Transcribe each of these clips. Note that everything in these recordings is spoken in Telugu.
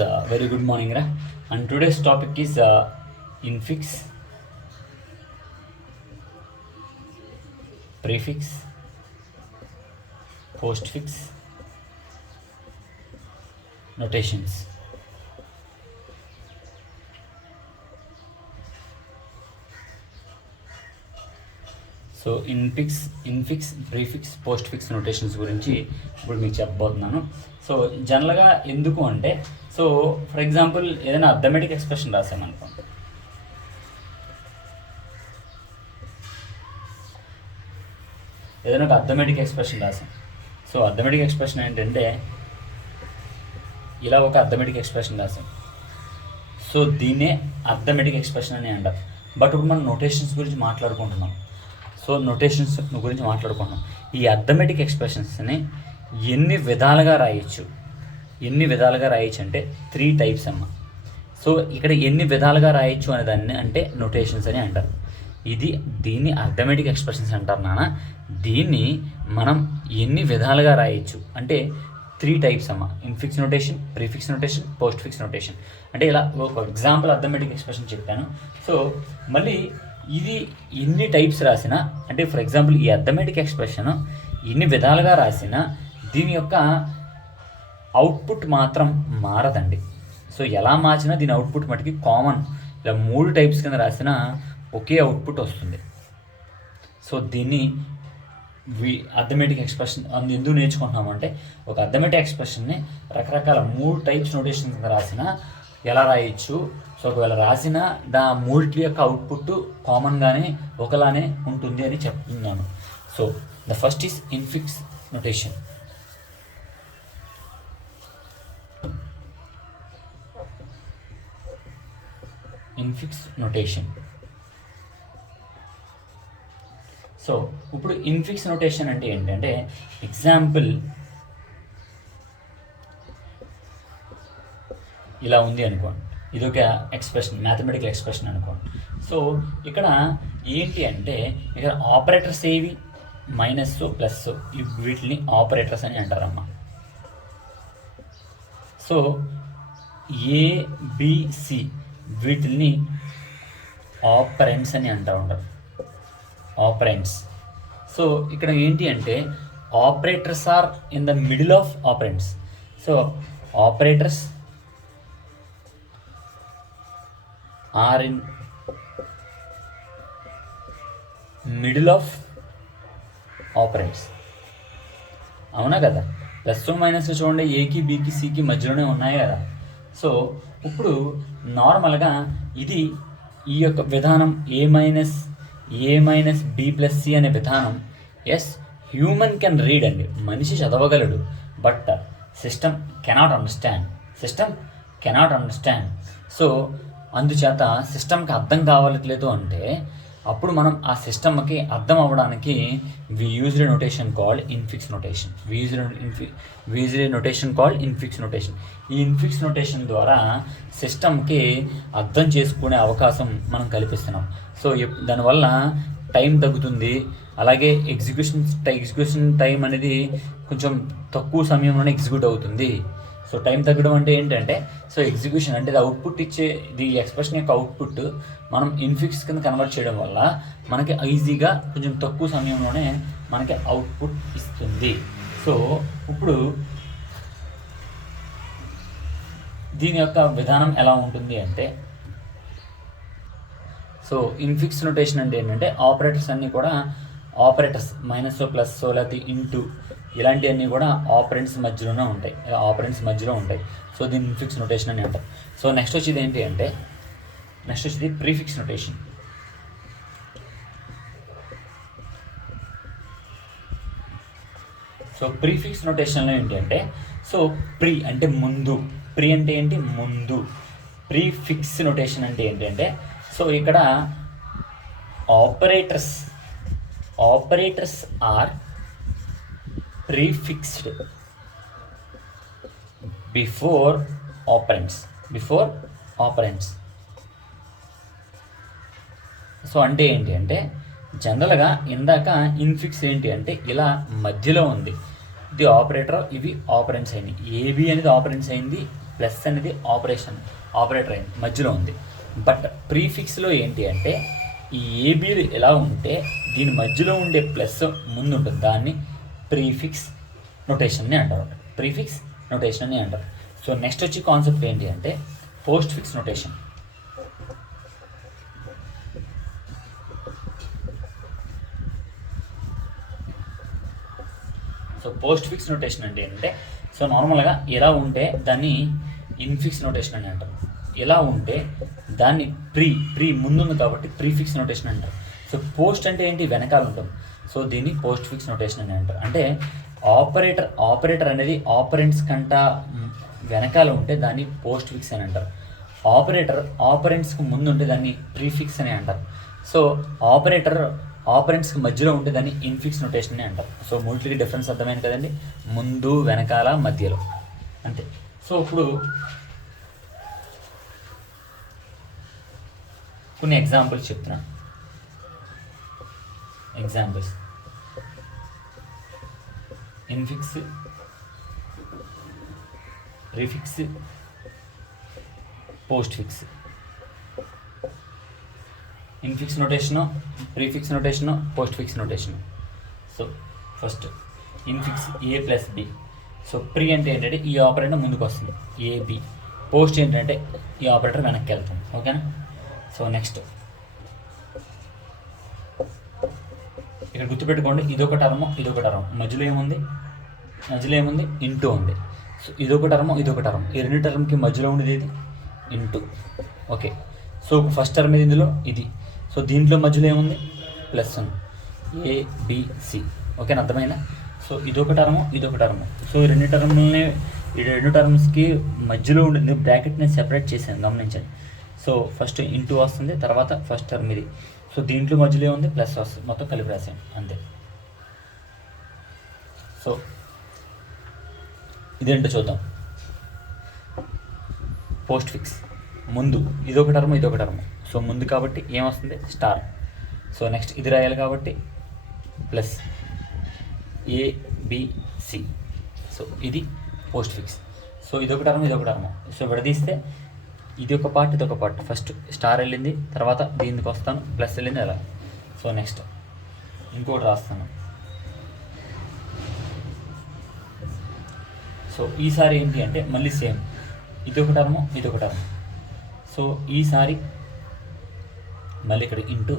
Very good morning, Ra. And today's topic is infix, prefix, postfix, notations. So infix prefix postfix notations గురించి ఇప్పుడు మీకు చెప్పబోతున్నాను. సో జనరల్గా ఎందుకు అంటే, సో ఫర్ ఎగ్జాంపుల్ ఏదైనా అర్థమెటిక్ ఎక్స్ప్రెషన్ రాసామనుకోండి, ఏదైనా ఒక అర్థమెటిక్ ఎక్స్ప్రెషన్ రాసాం. సో అర్థమెటిక్ ఎక్స్ప్రెషన్ ఏంటంటే ఇలా ఒక అర్థమెటిక్ ఎక్స్ప్రెషన్ రాసాం. సో దీన్నే అర్థమెటిక్ ఎక్స్ప్రెషన్ అని అంటారు. బట్ ఇప్పుడు మనం నోటేషన్స్ గురించి మాట్లాడుకుంటున్నాం. సో నోటేషన్స్ గురించి మాట్లాడుకున్నాం. ఈ అర్థమెటిక్ ఎక్స్ప్రెషన్స్ని ఎన్ని విధాలుగా రాయొచ్చు అంటే 3 టైప్స్ అమ్మ. సో ఇక్కడ ఎన్ని విధాలుగా రాయొచ్చు అనే దాన్ని అంటే నోటేషన్స్ అని అంటారు. దీన్ని అర్థమెటిక్ ఎక్స్ప్రెషన్స్ అంటారు నాన్న. దీన్ని మనం ఎన్ని విధాలుగా రాయొచ్చు అంటే 3 టైప్స్ అమ్మ. Infix notation, prefix notation, post fix notation. అంటే ఇలా ఒక ఎగ్జాంపుల్ అర్థమెటిక్ ఎక్స్ప్రెషన్ చెప్పాను. సో మళ్ళీ ఇది ఎన్ని టైప్స్ రాసినా అంటే ఫర్ ఎగ్జాంపుల్ ఈ అర్థమెటిక్ ఎక్స్ప్రెషన్ ఎన్ని విధాలుగా రాసినా దీని యొక్క అవుట్పుట్ మాత్రం మారదండి. సో ఎలా మార్చినా దీని అవుట్పుట్ మటుకి కామన్. ఇలా 3 టైప్స్ కింద రాసినా ఒకే అవుట్పుట్ వస్తుంది. సో దీన్ని అర్థమెటిక్ ఎక్స్ప్రెషన్ ఎందుకు నేర్చుకుంటున్నామంటే, ఒక అర్థమెటిక్ ఎక్స్ప్రెషన్ని రకరకాల 3 టైప్స్ నోటేషన్ కింద రాసినా ఎలా రాయొచ్చు. సో ఒకవేళ రాసిన మూడిటి యొక్క అవుట్పుట్ కామన్గానే ఒకలానే ఉంటుంది అని చెప్తున్నాను. So the first is infix notation. So ఇప్పుడు ఇన్ఫిక్స్ నోటేషన్ అంటే ఏంటంటే, ఎగ్జాంపుల్ ఇలా ఉంది అనుకోండి, ఇదొక ఎక్స్ప్రెషన్, మ్యాథమెటికల్ ఎక్స్ప్రెషన్ అనుకోండి. సో ఇక్కడ ఏంటి అంటే, ఇక్కడ ఆపరేటర్స్ ఏవి మైనస్ ప్లస్, వీటిని ఆపరేటర్స్ అని అంటారమ్మా. సో ఏబిసి వీటిని ఆపరెంట్స్ అని అంటూ ఉంటారు, ఆపరెంట్స్. సో ఇక్కడ ఏంటి అంటే operators are in the middle of operands. So operators are in middle of operands. అవునా కదా? ప్లస్ మైనస్ చూడండి, ఏకి బికి సికి మధ్యలోనే ఉన్నాయి కదా. సో ఇప్పుడు నార్మల్గా ఈ యొక్క విధానం A minus B plus C అనే విధానం హ్యూమన్ కెన్ రీడ్ అండి, మనిషి చదవగలడు. But system cannot understand. So అందుచేత సిస్టమ్కి అర్థం కావట్లేదు అంటే అప్పుడు మనం ఆ సిస్టమ్కి అర్థం అవ్వడానికి we used notation called infix notation. ఈ ఇన్ఫిక్స్ నోటేషన్ ద్వారా సిస్టమ్కి అర్థం చేసుకునే అవకాశం మనం కల్పిస్తున్నాం. సో దానివల్ల టైం తగ్గుతుంది. అలాగే ఎగ్జిక్యూషన్ టైం అనేది కొంచెం తక్కువ సమయంలోనే ఎగ్జిక్యూట్ అవుతుంది. సో టైం తగ్గడం అంటే ఏంటంటే, సో ఎగ్జిక్యూషన్ అంటే అవుట్పుట్ ఈ ఎక్స్ప్రెషన్ యొక్క అవుట్పుట్ మనం ఇన్ఫిక్స్ కింద కన్వర్ట్ చేయడం వల్ల మనకి ఈజీగా కొంచెం తక్కువ సమయంలోనే మనకి అవుట్పుట్ ఇస్తుంది. సో ఇప్పుడు దీని యొక్క విధానం ఎలా ఉంటుంది అంటే, సో ఇన్ఫిక్స్ నోటేషన్ అంటే ఏంటంటే ఆపరేటర్స్ అన్నీ కూడా ఆపరేటర్స్ మైనస్ ప్లస్ లేకపోతే ఇంటూ ఇలాంటివన్నీ కూడా ఆపరెంట్స్ మధ్యలో ఉంటాయి. సో దీన్ని ఇన్ఫిక్స్ నోటేషన్ అని అంటారు. సో నెక్స్ట్ వచ్చేది ఏంటి అంటే, ప్రీఫిక్స్ నోటేషన్. సో ప్రీఫిక్స్ నోటేషన్లో ఏంటి అంటే, సో ప్రీ అంటే ముందు, అంటే ఏంటి ముందు. ప్రీఫిక్స్ నోటేషన్ అంటే ఏంటంటే, సో ఇక్కడ operators are prefixed before operands. So అంటే ఏంటి అంటే, జనరల్గా ఇందాక ఇన్ఫిక్స్ ఏంటి అంటే ఇలా మధ్యలో ఉంది, ఇది ఆపరేటర్, ఇవి ఆపరెంట్స్ అయినాయి. ఏబి అనేది ఆపరెంట్స్ అయింది, ప్లస్ అనేది ఆపరేటర్ అయింది, మధ్యలో ఉంది. బట్ ప్రీఫిక్స్లో ఏంటి అంటే ఈ ఏబీలు ఎలా ఉంటే దీని మధ్యలో ఉండే ప్లస్ ముందు ఉంటుంది, దాన్ని ప్రీఫిక్స్ నొటేషన్ని అంటారు. ప్రీఫిక్స్ నొటేషన్ని అంటారు. సో నెక్స్ట్ వచ్చి కాన్సెప్ట్ ఏంటి అంటే post fix notation. So post fix notation అంటే ఏంటంటే, సో నార్మల్గా ఎలా ఉంటే దాన్ని ఇన్ఫిక్స్ నొటేషన్ అని అంటారు. ఎలా ఉంటే దాన్ని ప్రీ ముందుంది కాబట్టి ప్రీఫిక్స్ నొటేషన్ అంటారు. సో పోస్ట్ అంటే ఏంటి, వెనకాల ఉంటుంది. సో దీన్ని పోస్ట్ ఫిక్స్ నొటేషన్ అని అంటారు. అంటే ఆపరేటర్ అనేది ఆపరెంట్స్ కంట వెనకాల ఉంటే దాన్ని పోస్ట్ ఫిక్స్ అని అంటారు. ఆపరెంట్స్కి ముందు ఉంటే దాన్ని ప్రీఫిక్స్ అని అంటారు. సో ఆపరెంట్స్కి మధ్యలో ఉంటే దాన్ని ఇన్ఫిక్స్ నొటేషన్ అని అంటారు. సో మూడింటికి డిఫరెన్స్ అర్థమైంది కదండి, ముందు వెనకాల మధ్యలో అంతే. సో ఇప్పుడు కొన్ని ఎగ్జాంపుల్స్ చెప్తున్నాను. Examples infix, prefix, postfix. Infix notation, prefix notation, postfix notation. So first infix A plus B. So pre అంటే ఏంటంటే ఈ ఆపరేటర్ ముందుకు వస్తుంది, ఏబి. పోస్ట్ ఏంటంటే ఈ ఆపరేటర్ వెనక్కి వెళ్తుంది. ఓకేనా. సో నెక్స్ట్ ఇక్కడ గుర్తుపెట్టుకోండి, ఇదొక టర్మ్, మధ్యలో ఏముంది, ఇంటూ ఉంది. సో ఇదొక టర్మ్, ఈ రెండు టర్మ్కి మధ్యలో ఉండేది ఇది into. Okay. So first term ఇది, ఇందులో ఇది. సో దీంట్లో మధ్యలో ఏముంది, ప్లస్ ఉంది, ఏబిసి. ఓకేనా, అర్థమైనా. సో ఇదొక టర్మ్. సో ఈ రెండు టర్మ్స్కి మధ్యలో ఉండే బ్రాకెట్ నేను సెపరేట్ చేశాను, గమనించండి. సో ఫస్ట్ ఇంటూ వస్తుంది, తర్వాత ఫస్ట్ టర్మ్ ఇది. సో దీంట్లో మధ్యలో ఉంది, ప్లస్ వస్తుంది, మొత్తం కలిపి రాసాను అంతే. సో ఇదేంటో చూద్దాం. పోస్ట్ ఫిక్స్ ముందు ఇదొక టర్మ్. సో ముందు కాబట్టి ఏమొస్తుంది, స్టార్. సో నెక్స్ట్ ఇది రాయాలి కాబట్టి ప్లస్ ఏబిసి. సో ఇది పోస్ట్ ఫిక్స్. సో ఇదొక టర్మ్. సో విడదీస్తే ఇది ఒక పార్ట్, ఫస్ట్ స్టార్ వెళ్ళింది, తర్వాత దీనికి వస్తాను, ప్లస్ వెళ్ళింది అలా. సో నెక్స్ట్ ఇంకోటి రాస్తాను. సో ఈసారి ఏంటి అంటే మళ్ళీ సేమ్, ఇదొక టర్మ్. సో ఈసారి మళ్ళీ ఇక్కడ ఇంటూ.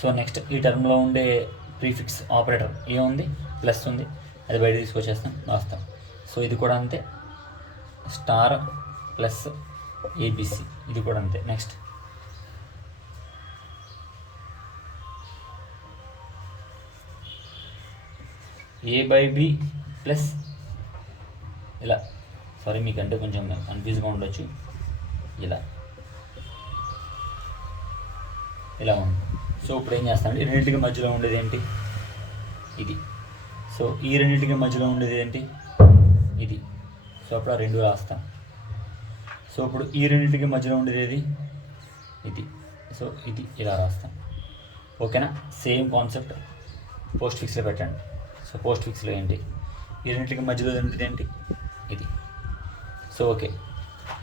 సో నెక్స్ట్ ఈ టర్మ్లో ఉండే ప్రీఫిక్స్ ఆపరేటర్ ఏముంది, ప్లస్ ఉంది, అది బయట తీసుకొచ్చేస్తాం, రాస్తాం. సో ఇది కూడా అంతే, స్టార్ ప్లస్ ఏబిసి, ఇది కూడా అంతే. నెక్స్ట్ A/B ప్లస్ ఇలా, సారీ మీకంటే కొంచెం కన్ఫ్యూజ్గా ఉండొచ్చు, ఇలా ఉంది. సో ఇప్పుడు ఏం చేస్తానంటే ఈ రెండింటికి మధ్యలో ఉండేది ఏంటి, ఇది. సో ఈ రెండింటికి మధ్యలో ఉండేది ఏంటి, ఇది. సో అప్పుడు ఆ రెండు రాస్తాను. సో ఇప్పుడు ఈ రెండింటికి మధ్యలో ఉండేది ఏది, ఇది. సో ఇది ఇలా రాస్తాను. ఓకేనా. సేమ్ కాన్సెప్ట్ పోస్ట్ ఫిక్స్లో పెట్టండి. సో పోస్ట్ ఫిక్స్లో ఏంటి, ఈ రెండింటికి మధ్యలో ఉండేది ఏంటి, ఇది. So okay.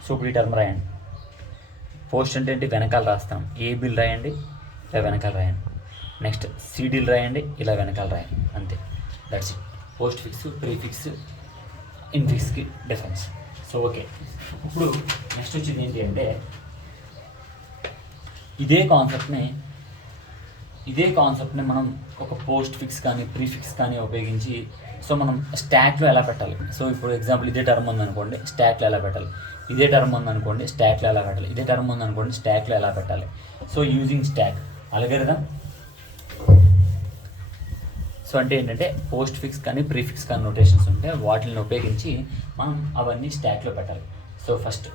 సో ఇప్పుడు ఈ టర్మ్ రాయండి. పోస్ట్ అంటే ఏంటి, వెనకాల రాస్తాం. ఏబీలు రాయండి, ఇలా వెనకాల రాయండి. నెక్స్ట్ సిడీలు రాయండి, ఇలా వెనకాల రాయండి, అంతే. That's it. Postfix, prefix, ఇన్ఫిక్స్కి డిఫరెన్స్. So okay. ఇప్పుడు నెక్స్ట్ వచ్చింది ఏంటి అంటే ఇదే కాన్సెప్ట్ని మనం ఒక పోస్ట్ ఫిక్స్ కానీ ప్రీఫిక్స్ కానీ ఉపయోగించి సో మనం స్టాక్లో ఎలా పెట్టాలి. సో ఇప్పుడు ఎగ్జాంపుల్ ఇదే టర్మ్ ఉందనుకోండి, స్టాక్లో ఎలా పెట్టాలి. ఇదే టర్మ్ ఉందనుకోండి, స్టాక్లో ఎలా పెట్టాలి. ఇదే టర్మ్ ఉందనుకోండి, స్టాక్లో ఎలా పెట్టాలి. So using stock algorithm. So అంటే ఏంటంటే పోస్ట్ ఫిక్స్ కానీ ప్రీఫిక్స్ కానీ నోటేషన్స్ ఉంటే వాటిని ఉపయోగించి మనం అవన్నీ స్టాక్లో పెట్టాలి. So first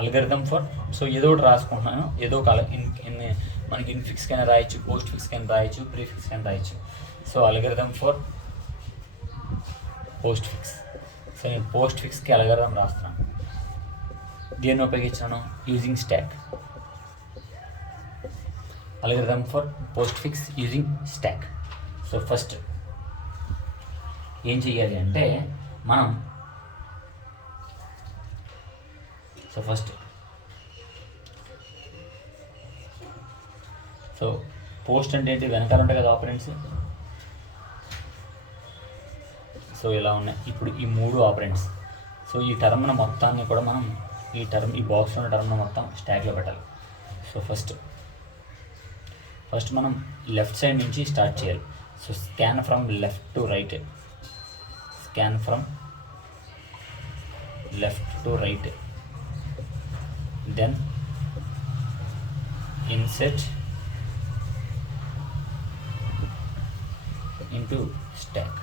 algorithm for, so ఏదో ఒకటి రాసుకుంటున్నాను, ఏదో ఒక మనకి ఇన్ఫిక్స్ కైనా రాయొచ్చు, పోస్ట్ ఫిక్స్ కైనా రాయొచ్చు, ప్రీఫిక్స్ కైనా రాయొచ్చు. So algorithm for post fix. So నేను పోస్ట్ ఫిక్స్కి అల్గోరిథం రాస్తున్నాను. దేన్ని ఉపయోగించాను, using stock. Algorithm for post fix using stock. So first ఏం చెయ్యాలి అంటే మనం సో ఫస్ట్ సో పోస్ట్ అంటే ఏంటి, వెనకాల ఉంటాయి కదా ఆపరెంట్స్. సో ఇలా ఉన్నాయి ఇప్పుడు ఈ 3 ఆపరెంట్స్. సో ఈ టర్మ్ను మొత్తాన్ని కూడా మనం ఈ బాక్స్లో ఉన్న టర్మ్ను మొత్తం స్టాక్లో పెట్టాలి. సో ఫస్ట్ మనం లెఫ్ట్ సైడ్ నుంచి స్టార్ట్ చేయాలి. So scan from left to right, scan from left to right, then insert into stack.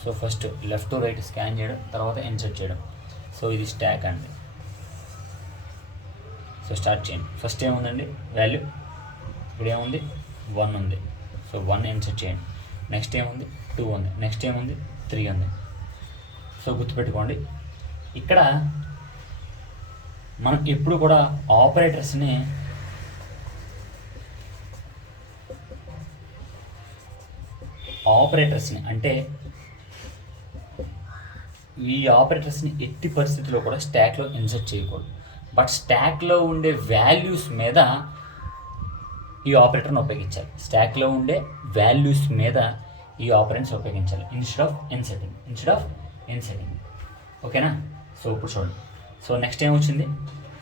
So first left to right scan చేయడం, తర్వాత ఇన్సర్ట్ చేయడం. సో ఇది స్టాక్ అండి. సో స్టార్ట్ చేయండి. ఫస్ట్ ఏముందండి వాల్యూ, ఇక్కడ ఏముంది 1 ఉంది. సో 1 ఇన్సర్ట్ చేయండి. నెక్స్ట్ ఏముంది 2 ఉంది. నెక్స్ట్ ఏముంది 3 ఉంది. సో గుర్తుపెట్టుకోండి, ఇక్కడ మనం ఎప్పుడు కూడా ఆపరేటర్స్ని అంటే ఈ ఆపరేటర్స్ని ఎట్టి పరిస్థితుల్లో కూడా స్టాక్లో ఇన్సర్ట్ చేయకూడదు. బట్ స్టాక్లో ఉండే వాల్యూస్ మీద ఈ ఆపరేటర్ని ఉపయోగించాలి. స్టాక్లో ఉండే వాల్యూస్ మీద ఈ ఆపరెంట్స్ ఉపయోగించాలి ఇన్స్టెడ్ ఆఫ్ ఇన్సెటింగ్. ఓకేనా? సో ఇప్పుడు చూడండి. సో నెక్స్ట్ ఏమొచ్చింది,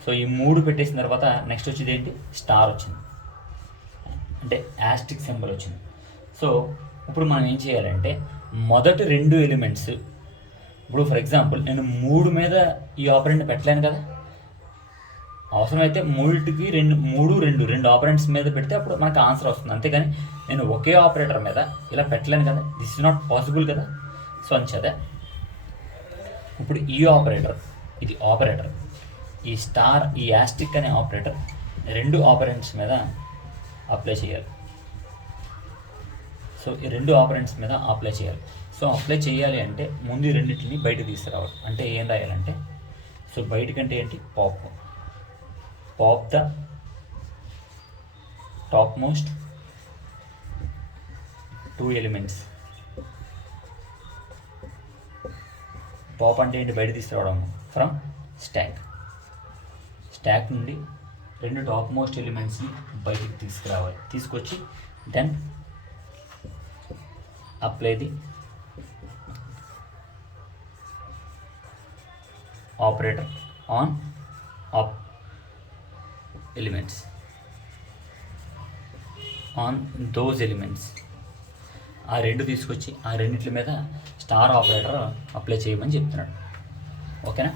సో ఈ 3 పెట్టేసిన తర్వాత నెక్స్ట్ వచ్చేది ఏంటి, స్టార్ వచ్చింది, అంటే యాస్టిక్ సింబల్ వచ్చింది. సో ఇప్పుడు మనం ఏం చేయాలంటే మొదటి 2 ఎలిమెంట్స్, ఇప్పుడు ఫర్ ఎగ్జాంపుల్ నేను 3 మీద ఈ ఆపరెంట్ పెట్టలేను కదా, అవసరమైతే 3కి 2 ఆపరెంట్స్ మీద పెడితే అప్పుడు మనకు ఆన్సర్ వస్తుంది. అంతేగాని నేను ఒకే ఆపరేటర్ మీద ఇలా పెట్టలేను కదా, దిస్ ఇస్ నాట్ పాసిబుల్ కదా. సో అంచేత ఇప్పుడు ఈ ఆపరేటర్, ఇది ఆపరేటర్, ఈ స్టార్, ఈ యాస్టిక్ అనే ఆపరేటర్ 2 ఆపరెంట్స్ మీద అప్లై చేయాలి. సో ఈ 2 ఆపరెంట్స్ మీద అప్లై చేయాలి. సో అప్లై చేయాలి అంటే ముందు ఈ రెండింటిని బయట తీసుకురావాలి. అంటే ఏం రాయాలంటే, సో బయటకంటే ఏంటి, pop the top most 2 elements. Pop అంటే ఏంటి, బయట తీసుకురావడం. ఫ్రమ్ స్టాక్ నుండి 2 టాప్ మోస్ట్ ఎలిమెంట్స్ని బయటికి తీసుకురావాలి. తీసుకొచ్చి then apply the operator on up elements, on those elements. ఆ 2 తీసుకొచ్చి ఆ రెండిట్ల మీద స్టార్ ఆపరేటర్ అప్లై చేయమని చెప్తున్నాడు. ఓకేనా?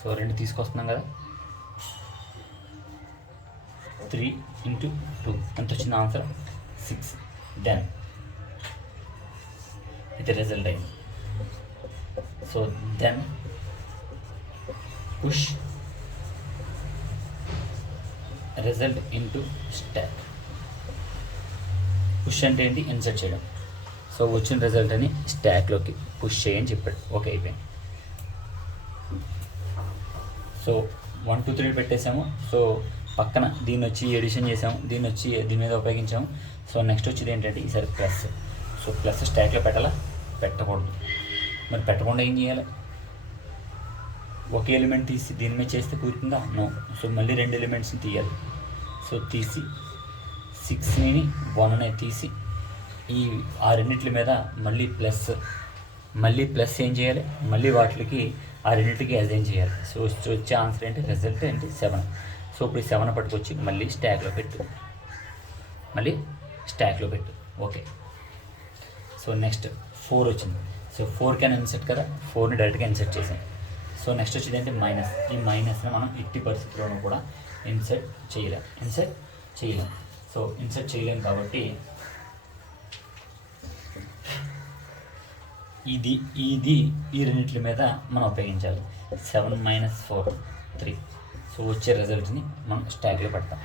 సో 2 తీసుకొస్తున్నాం కదా, 3 × 2 ఎంత వచ్చింది ఆన్సర్, 6. దెన్ ఇది రిజల్ట్ అయింది. So then push result into stack. Push అంటే ఏంటి, ఇన్సర్ట్ చేయడం. సో వచ్చిన రిజల్ట్ అని స్టాక్లోకి పుష్ చేయని చెప్పాడు. ఓకే, అయిపోయింది. సో 1 2 3 పెట్టేసాము. సో పక్కన దీన్ని వచ్చి ఎడిషన్ చేసాము, దీన్ని వచ్చి దీని మీద ఉపయోగించాము. సో నెక్స్ట్ వచ్చేది ఏంటంటే ఈసారి ప్లస్. సో ప్లస్ స్టాక్లో పెట్టాలా, పెట్టకూడదు. మరి పెట్టకుండా ఏం చేయాలి, ఒక ఎలిమెంట్ తీసి దీని మీద చేస్తే కుదురుతుందా, నో. సో మళ్ళీ 2 ఎలిమెంట్స్ని తీయాలి. సో తీసి 6ని 1ని తీసి ఆ రెండింటి మీద మళ్ళీ ప్లస్ ఏం చేయాలి, మళ్ళీ వాటికి ఆ రెండింటికి అజైన్ చేయాలి. సో వచ్చే ఆన్సర్ ఏంటి, రిజల్ట్ ఏంటి, 7. సో ఇప్పుడు 7 పట్టుకొచ్చి మళ్ళీ స్టాక్లో పెట్టు. ఓకే. సో నెక్స్ట్ 4 వచ్చింది. సో 4 క్యాన్ ఇన్సెట్ కదా, 4ని డైరెక్ట్గా ఇన్సెట్ చేసాం. సో నెక్స్ట్ వచ్చేది ఏంటి, మైనస్. ఈ మైనస్ని మనం ఎట్టి పరిస్థితుల్లోనూ కూడా ఇన్సెట్ చేయలేం. సో ఇన్సెట్ చేయలేం కాబట్టి ఈ రెండింటి మీద మనం ఉపయోగించాలి. 7 - 4 3. సో వచ్చే రిజల్ట్ని మనం స్టాక్లో పెడతాం.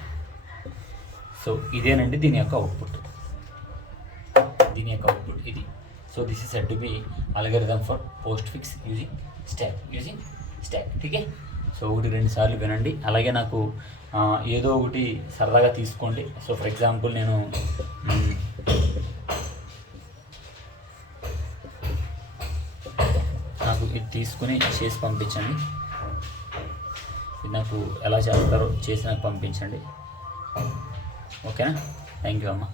సో ఇదేనండి దీని యొక్క అవుట్పుట్ ఇది. So this is said to be algorithm for post fix using stock. ठीक है. సో 1-2 సార్లు వినండి. అలాగే నాకు ఏదో ఒకటి సరదాగా తీసుకోండి. సో ఫర్ ఎగ్జాంపుల్ నేను నాకు ఇది తీసుకుని చేసి పంపించండి. ఇది నాకు ఎలా చేస్తారో చేసి నాకు పంపించండి. ఓకేనా? థ్యాంక్ యూ అమ్మా.